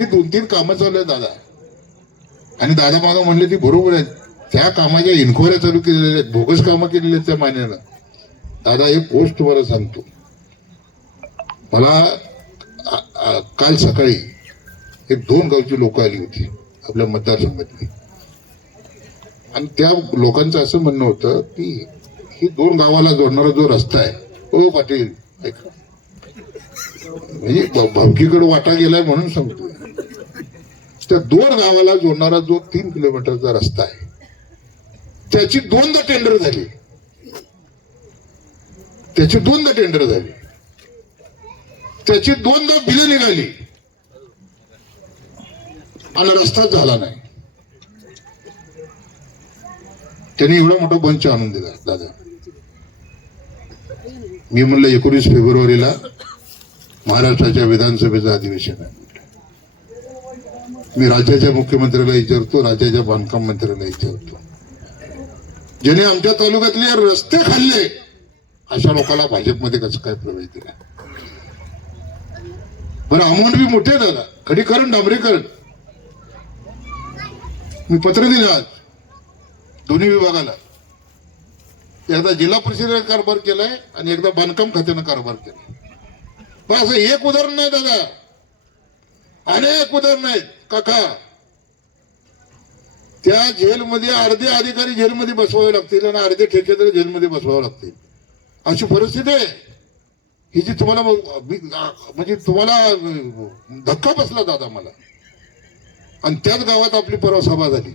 2-3 कामं चालू आहेत दादा. आणि दादा मागा म्हणले ती बरोबर आहे. त्या कामाच्या इन्क्वायऱ्या चालू केलेल्या आहेत, बोगस कामं केलेली आहेत त्या मान्यानं. दादा एक गोष्ट तुम्हाला सांगतो, मला काल सकाळी एक 2 गावची लोक आली होती आपल्या मतदारसंघातली. आणि त्या लोकांचं असं म्हणणं होतं की ही 2 गावाला जोडणारा जो रस्ता आहे, ओ पाटील ऐका, म्हणजे भावकीकडे वाटा गेलाय म्हणून सांगतो, त्या 2 गावाला जोडणारा जो 3 किलोमीटरचा रस्ता आहे त्याची 2दा टेंडर झाली, त्याची 2दा टेंडर झाली, त्याची 2दा बिलं निघाली आणि रस्ता झाला नाही. त्यांनी एवढा मोठा बंच आणून दिला दादा. मी म्हणलं 19 फेब्रुवारीला महाराष्ट्राच्या विधानसभेचं अधिवेशन आहे. मी राज्याच्या मुख्यमंत्र्याला विचारतो, राज्याच्या बांधकाम मंत्र्याला विचारतो, ज्याने आमच्या तालुक्यातले रस्ते खाल्ले अशा लोकांना भाजपमध्ये कसं काय प्रवेश दिला? बरं अमाऊंट बी मोठे झाला, खडीकरण डांबरीकरण. मी पत्र दिलं आज दोन्ही विभागाला. एकदा जिल्हा परिषदेने कारभार केलाय आणि एकदा बांधकाम खात्यानं कारभार केलाय. पण असं एक उदाहरण नाही दादा, अनेक उदाहरण आहेत काका. त्या जेलमध्ये अर्धे अधिकारी जेलमध्ये बसवावे लागतील आणि अर्धे ठेकेदार जेलमध्ये बसवावे लागतील, अशी परिस्थिती आहे. ही जी तुम्हाला म्हणजे तुम्हाला धक्का बसला दादा मला. आणि त्याच गावात आपली परवा सभा झाली,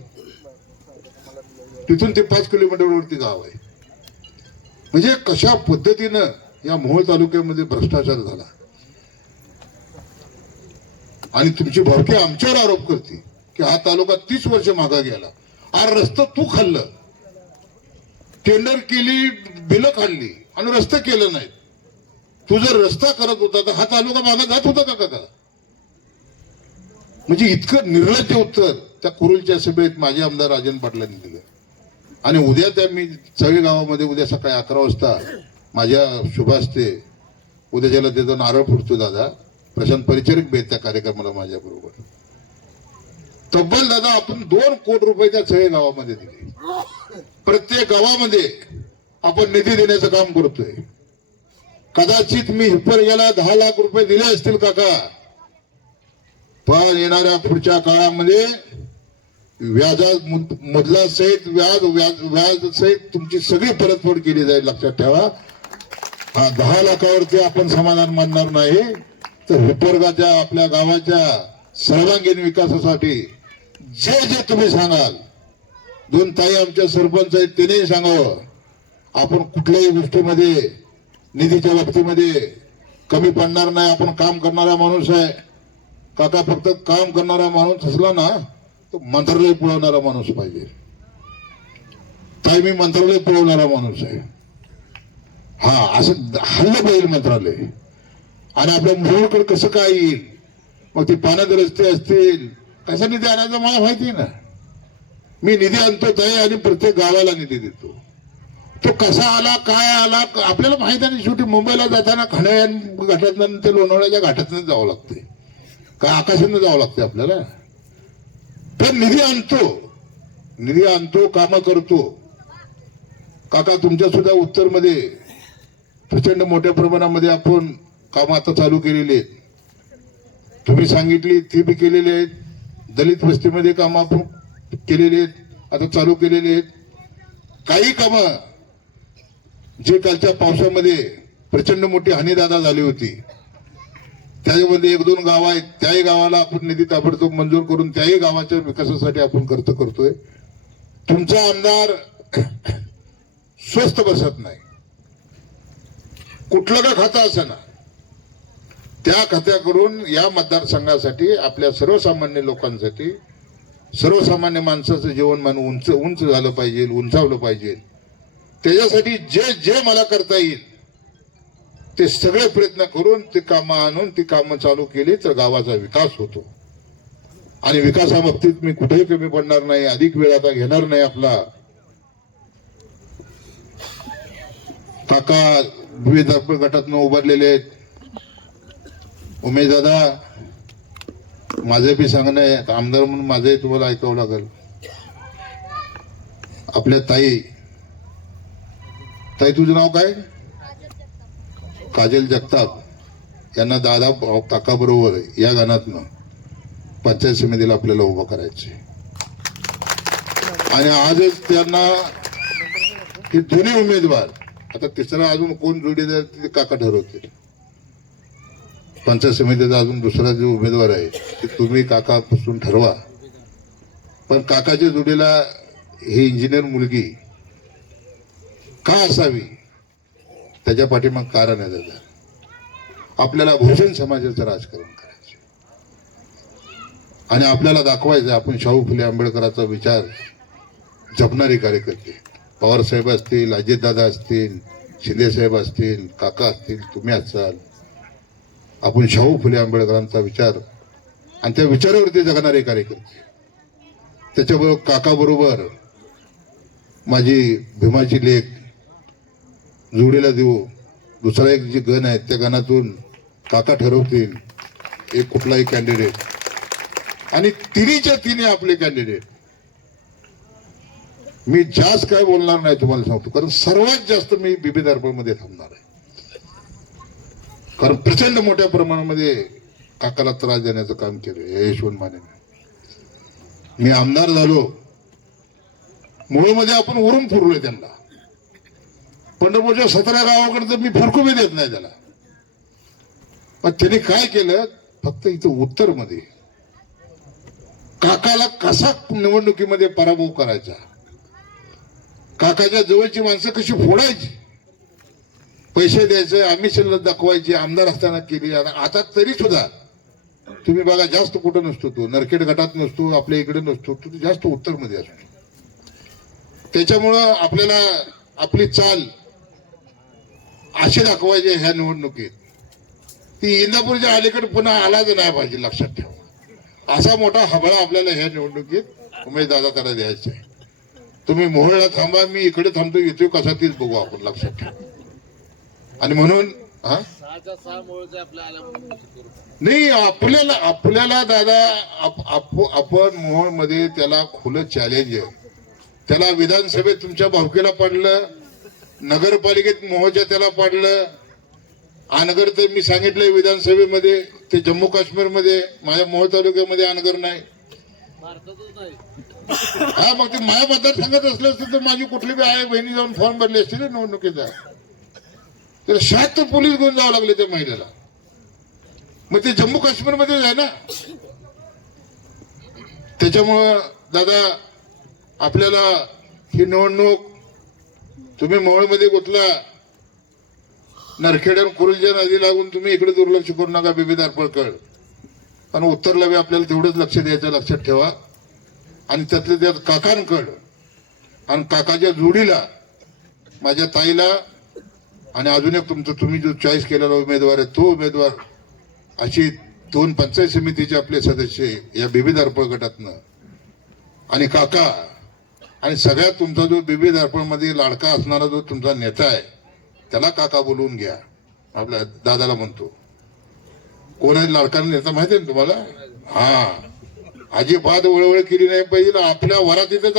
तिथून ते 5 किलोमीटरवरती गाव आहे. म्हणजे कशा पद्धतीनं या मोहोळ तालुक्यामध्ये भ्रष्टाचार झाला. आणि तुमची भावकी आमच्यावर आरोप करते की हा तालुका 30 वर्ष मागा गेला. अरे रस्ता तू खाल्लं, टेंडर केली, बिलं खाल्ली आणि रस्ते केलं नाही. तू जर रस्ता करत होता तर हा तालुका मागा जात होता का काका? म्हणजे इतकं निर्लज्ज उत्तर त्या कुरुलच्या सभेत माझे आमदार राजन पाटलांनी दिलं. आणि उद्या त्या मी चवी गावामध्ये उद्या सकाळी 11 वाजता माझ्या शुभास्ते उद्या ज्याला त्याचा नारळ फुटतो दादा, प्रशांत परिचारक भेट त्या कार्यक्रमाला माझ्या बरोबर. तब्बल दादा आपण 2 कोटी रुपये त्या चवे गावामध्ये दिले. प्रत्येक गावामध्ये आपण निधी देण्याचं काम करतोय. कदाचित मी हिप्पर गेला 10 लाख रुपये दिले असतील काका, पण येणाऱ्या पुढच्या काळामध्ये व्याजा मधला सहित व्याज सहित तुमची सगळी परतफेड केली जाईल, लक्षात ठेवा. 10 लाखावरती आपण समाधान मानणार नाही, तर हिप्परगाच्या आपल्या गावाच्या सर्वांगीण विकासासाठी जे जे तुम्ही सांगाल, 2 ताई आमच्या सरपंच आहेत त्यांनीही सांगावं, आपण कुठल्याही गोष्टीमध्ये निधीच्या बाबतीमध्ये कमी पडणार नाही. आपण काम करणारा माणूस आहे काका. फक्त काम करणारा माणूस असला ना तर मंत्रालय पुरवणारा माणूस पाहिजे. ताई मी मंत्रालय पुरवणारा माणूस आहे, हा असं हल्लं पाहिजे मंत्रालय. आणि आपल्या मोहोळकडे कसं काय येईल? मग ते पाण्याचे रस्ते असतील, कसा निधी आणायचा मला माहिती ना. मी निधी आणतो ताई आणि प्रत्येक गावाला निधी देतो. तो कसा आला, काय आला आपल्याला माहित आहे. शेवटी मुंबईला जाताना खंडाळ्या घाटातून ते लोणावळ्याच्या घाटातून जावं लागते, काय आकाशानं जावं लागते आपल्याला. पण निधी आणतो, कामं करतो. काका तुमच्या सुद्धा उत्तरमध्ये प्रचंड मोठ्या प्रमाणामध्ये आपण कामं आता चालू केलेली आहेत. तुम्ही सांगितली ती बी केलेली आहेत. दलित वस्तीमध्ये कामं आपण केलेली आहेत, आता चालू केलेली आहेत. काही कामं जे कालच्या पावसामध्ये प्रचंड मोठी हानी दादा झाली होती, त्याच्यामध्ये 1-2 गाव आहेत, त्याही गावाला आपण निधी ताबडतोब मंजूर करून त्याही गावाच्या विकासासाठी आपण करतोय. तुमचा आमदार स्वस्त बसत नाही. कुठलं का खातं असं ना, त्या खात्याकडून या मतदारसंघासाठी आपल्या सर्वसामान्य लोकांसाठी, सर्वसामान्य माणसाचं जीवनमान उंच झालं पाहिजे, उंचावलं पाहिजे. त्याच्यासाठी जे जे मला करता येईल ते सगळे प्रयत्न करून ते कामं आणून ती कामं चालू केली तर गावाचा विकास होतो. आणि विकासाबाबतीत मी कुठेही कमी पडणार नाही, अधिक वेळ आता घेणार नाही आपला. काका विविध गटातून उभारलेले आहेत, उमेश दादा माझं बी सांगणं आहे, आता आमदार म्हणून माझंही तुम्हाला ऐकावं लागेल. आपल्या ताई तुझं नाव काय? काजल जगताप यांना दादा काका बरोबर या गाण्यातनं पंचायत समितीला आपल्याला उभं करायचे. आणि आजच त्यांना हे दोन्ही उमेदवार, आता तिसरा अजून कोण जोडीदार ते काका ठरवतील. पंचायत समितीचा अजून दुसरा जो उमेदवार आहे ते तुम्ही काकापासून ठरवा. पण काकाच्या जोडीला ही इंजिनियर मुलगी का असावी त्याच्या पाठीमाग कारण आहे. दादा आपल्याला बहुजन समाजाचं राजकारण करायचं आणि आपल्याला दाखवायचं आपण शाहू फुले आंबेडकरांचा विचार जपणारे कार्यकर्ते. पवार साहेब असतील, अजितदादा असतील, शिंदे साहेब असतील, काका असतील, तुम्ही असाल. आपण शाहू फुले आंबेडकरांचा विचार आणि त्या विचारावरती जगणारे कार्यकर्ते. त्याच्याबरोबर काका बरोबर माझी भीमाची लेख जोडीला देऊ. दुसरा एक जे गण आहे त्या गणातून काका ठरवतील एक कुठलाही कॅन्डिडेट आणि तिन्हीच्या तिन्ही आपले कॅन्डिडेट. मी जास्त काय बोलणार नाही तुम्हाला सांगतो, कारण सर्वात जास्त मी बीबी दर्पणमध्ये थांबणार आहे. कारण प्रचंड मोठ्या प्रमाणामध्ये काकाला त्रास देण्याचं काम केलं यशवंत मानेने. मी आमदार झालो, मूळमध्ये आपण वरून फिरलोय त्यांना. पंढरपूरच्या 17 गावाकडे तर मी फरकू बी देत नाही त्याला. पण त्यांनी काय केलं, फक्त इथं उत्तरमध्ये काकाला कसा निवडणुकीमध्ये पराभव करायचा, काकाच्या जवळची माणसं कशी फोडायची, पैसे द्यायचे, आमिषला दाखवायची, आमदार असताना केली. आता तरी सुद्धा तुम्ही बघा, जास्त कुठं नसतो तो, नरखेड गटात नसतो, आपल्या इकडे नसतो तो, जास्त उत्तरमध्ये असतो. त्याच्यामुळं आपल्याला आपली चाल अशी दाखवायची ह्या निवडणुकीत, ती इंदापूरच्या अलीकडे पुन्हा आलाच नाही पाहिजे, लक्षात ठेवा. असा मोठा हबळा आपल्याला ह्या निवडणुकीत उमेश दादा त्याला द्यायचा आहे. तुम्ही मोहोळला थांबा, मी इकडे थांबतो, येतोय कसा तीच बघू आपण, लक्षात ठेवा. आणि म्हणून नाही आपल्याला दादा आपण मोहोळ मध्ये त्याला खुलं चॅलेंज आहे. त्याला विधानसभेत तुमच्या भावकीला पाडलं, नगरपालिकेत मोहोळच्या त्याला पाडलं, अनगर तर मी सांगितलंय विधानसभेमध्ये ते जम्मू काश्मीरमध्ये, माझ्या मोहोळ तालुक्यामध्ये अनगर नाही. हा, मग ते माझ्या मतदारसंघात असलं असतं तर माझी कुठली बी आई बहिणी जाऊन फॉर्म भरले असतील निवडणुकीचा. तर 76 पोलीस घेऊन जावं लागले त्या महिलेला. मग ते जम्मू काश्मीरमध्येच आहे ना. त्याच्यामुळं दादा आपल्याला ही निवडणूक तुम्ही मोहोळमध्ये गुंतला, नरखेड कुरुलच्या नदी लागून तुम्ही इकडे दुर्लक्ष करू नका बीबी दर्पणकड. आणि उत्तरला बी आपल्याला तेवढंच लक्ष द्यायचं, लक्षात ठेवा. आणि त्यातल्या त्यात काकांकड आणि काकाच्या जोडीला माझ्या ताईला आणि अजून एक तुम्ही जो चॉईस केलेला उमेदवार आहे तो उमेदवार, अशी 2 पंचायत समितीचे आपले सदस्य या बीबी दर्पण गटातनं आणि काका आणि सगळ्यात तुमचा जो बीबी दर्पणमध्ये लाडका असणारा जो तुमचा नेता आहे त्याला काका बोलवून घ्या. आपल्या दादाला म्हणतो, कोण आहे लाडका नेता माहिती आहे ना तुम्हाला? हा, अजिबात वळवळ केली नाही पाहिजे. आपल्या वरातीतच